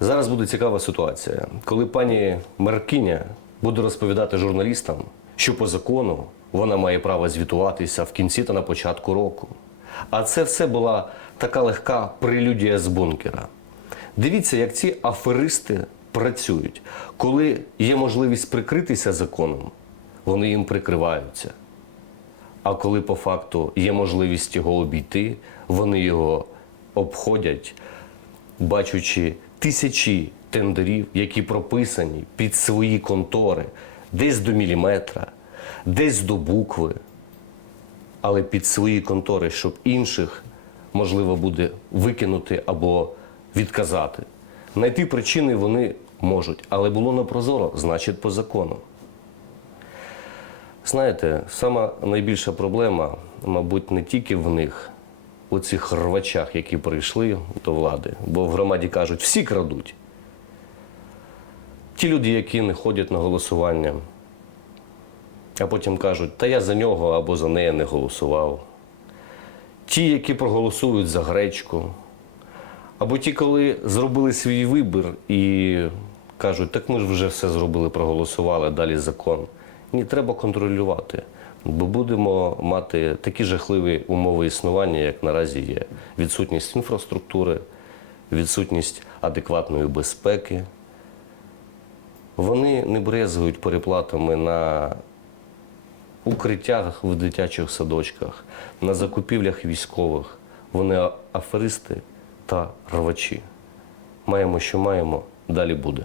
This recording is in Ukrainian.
Зараз буде цікава ситуація, коли пані Меркиня буде розповідати журналістам, що по закону вона має право звітуватися в кінці та на початку року. А це все була така легка прелюдія з бункера. Дивіться, як ці аферисти працюють. Коли є можливість прикритися законом, вони їм прикриваються. А коли по факту є можливість його обійти, вони його обходять, бачучи тисячі тендерів, які прописані під свої контори, десь до міліметра, десь до букви, але під свої контори, щоб інших можливо буде викинути або відказати. Знайти причини вони можуть, але було не прозоро, значить по закону. Знаєте, сама найбільша проблема, мабуть, не тільки в них, у цих рвачах, які прийшли до влади, бо в громаді кажуть, всі крадуть. Ті люди, які не ходять на голосування, а потім кажуть, та я за нього або за неї не голосував. Ті, які проголосують за гречку, або ті, коли зробили свій вибір і кажуть, так ми ж вже все зробили, проголосували, далі закон. Ні, треба контролювати, бо будемо мати такі жахливі умови існування, як наразі є. Відсутність інфраструктури, відсутність адекватної безпеки. Вони не брезгують переплатами на укриттях в дитячих садочках, на закупівлях військових. Вони аферисти та рвачі. Маємо, що маємо, далі буде.